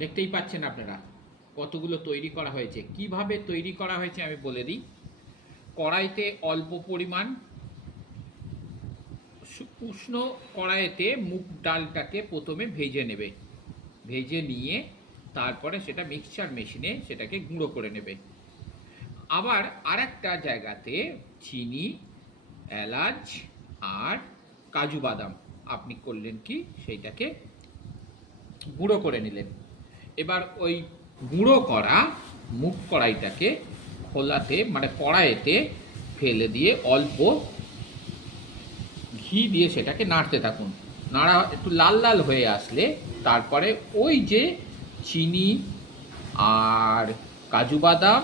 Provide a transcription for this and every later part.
দেখতেই পাচ্ছেন আপনারা কতগুলো তৈরি করা হয়েছে। কিভাবে তৈরি করা হয়েছে আমি বলে দিই। কড়াইতে অল্প পরিমাণ উষ্ণ কড়াইতে মুগ ডালটাকে প্রথমে ভেজে নেবে, ভেজে নিয়ে তারপরে সেটা মিক্সচার মেশিনে সেটাকে গুঁড়ো করে নেবে। আবার আরেকটা জায়গাতে চিনি, এলাচ আর কাজু বাদাম আপনি করলেন কি সেইটাকে গুঁড়ো করে নিলেন। এবার ওই গুঁড়ো করা মুগ কড়াইটাকে খোলাতে মানে কড়াইতে ফেলে দিয়ে অল্প ঘি দিয়ে সেটাকে নাড়তে থাকুন। নাড়া একটু লাল লাল হয়ে আসলে তারপরে ওই যে চিনি আর কাজু বাদাম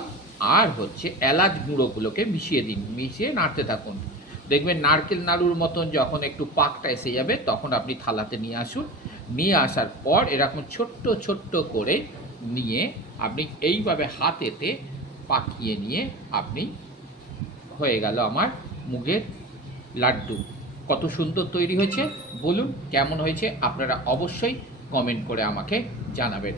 আর হচ্ছে এলাচ গুঁড়োগুলোকে মিশিয়ে দিন, মিশিয়ে নাড়তে থাকুন। দেখবেন নারকেল নাড়ুর মতন যখন একটু পাকটা এসে যাবে তখন আপনি থালাতে নিয়ে আসুন। নিয়ে আসার পর এরকম ছোট্ট ছোট্ট করে নিয়ে আপনি এইভাবে হাতেতে পাকিয়ে নিয়ে আপনি হয়ে গেল আমার মুগের লাড্ডু। কত সুন্দর তৈরি হয়েছে বলুন, কেমন হয়েছে আপনারা অবশ্যই কমেন্ট করে আমাকে জানাবেন।